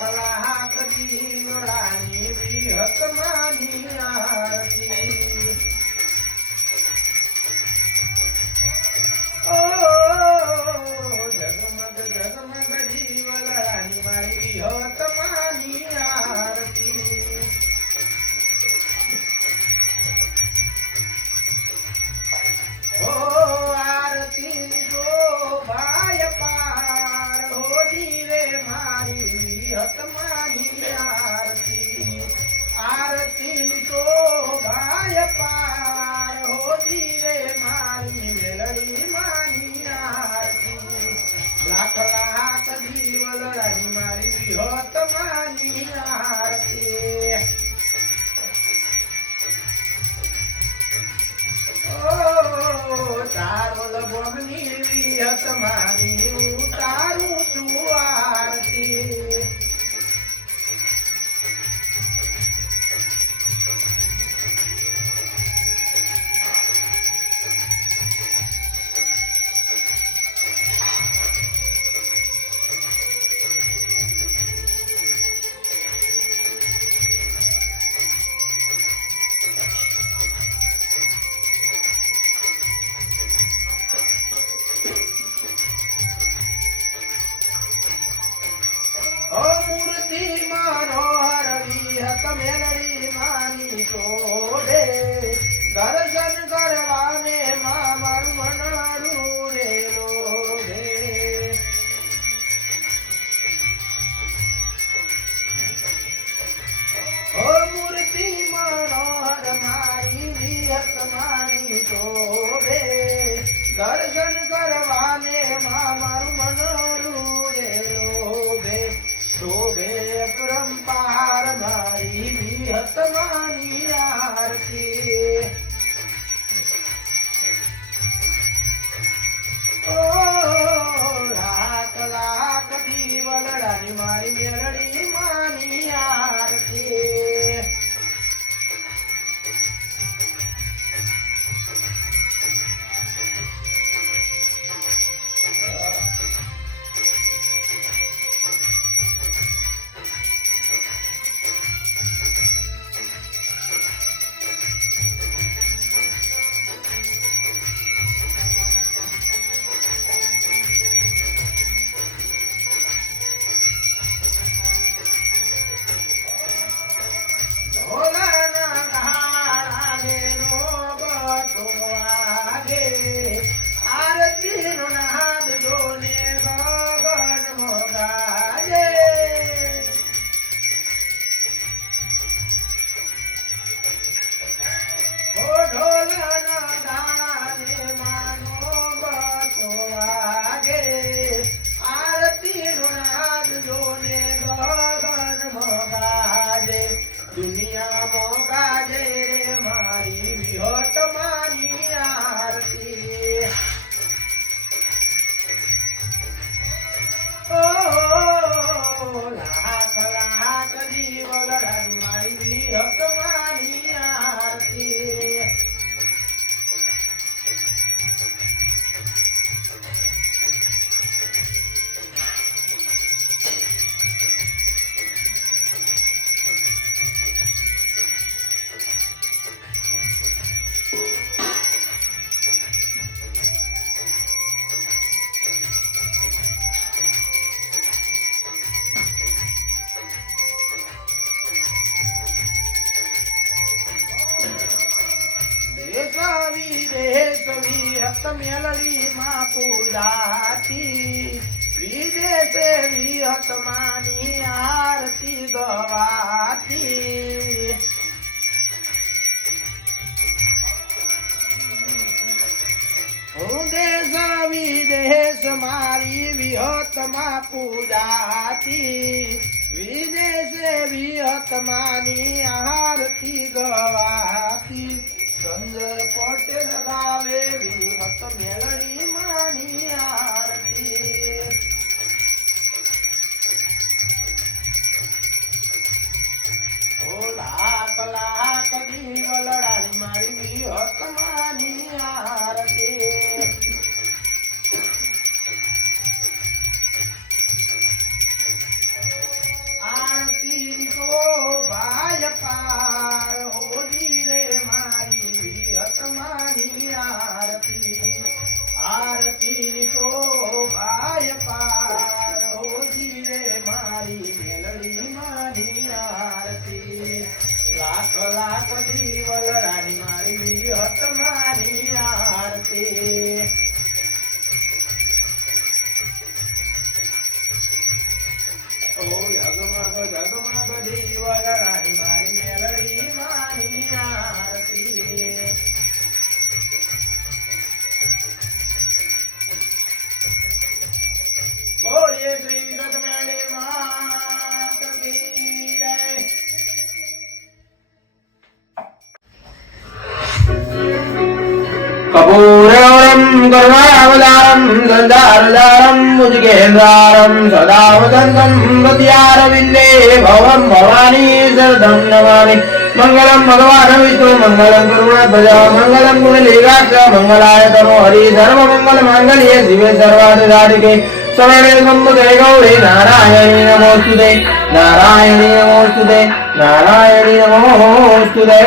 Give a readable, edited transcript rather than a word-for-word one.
लाख लाख दिवळानी विहत मानी आरती ओ जगमग जगमग दिवळानी मारी विहत मानी आरती हो आरती जो भाय पार हो दिवे मारी विहत मानी आरती आरती जो भाय पार हो दिवे मारी मेलडी मानी आरती लाख लाख दिवळानी मारी विहत मानी आरती तारोल बोमनी विहत मानी उतारू तू आरती मूर्ति मनोहर विहत मेलडी मानी तोड़े दर्शन करवाने मामर मनरू रे लोभे ओ मूर्ति मनोहर मारी विहत मानी तोड़े दर्शन करवाने मामर मनरू रे लोभे शोभे परंपार मारी विहत मानी आरती ओ लाख लाख दिवळानी मारी मेलडी मानी आरती आरती नाद दोने गगन मोगाजे ओ ढोल गाने मानो बतवागे आरती नाद दोने गगन मोगाजे दुनिया मोगाजे मारी विहत मानी आरती ओ लाख लाख दिवळानी मारी विहत मानी आरती विहत मेलडी मा पूजाती विदेशे विहत मानी आरती गवाती देश विदेश मारी विहत मा पूजाती विदेशे विहत मानी आरती गवाती चंद्र पटेल गावे विहत मेलडी मानी आरती ओ लाख लाख दिवळानी मारी विहत मानी आरती जगमग दीवलडाई मारी मेलडी मानी आरती बोलिए श्री सतमेली मात की जय। कपूरवरं करुणावतारं गन्धारदारं मुजगेन्द्रारं सदा वदन्तं हृदयारविन्दे भवं भवानी शरदं नमामि। मङ्गलं भगवान् विष्णु मङ्गलं करुणाध्वज मङ्गलं गुणलीलाक्ष मङ्गलाय तनो हरि सर्वमङ्गलमाङ्गल्ये शिवे सर्वार्थसाधिके शरणे त्र्यम्बके गौरी नारायणी नमोस्तुते नारायणी नमोस्तुते नारायणी नमोस्तुते।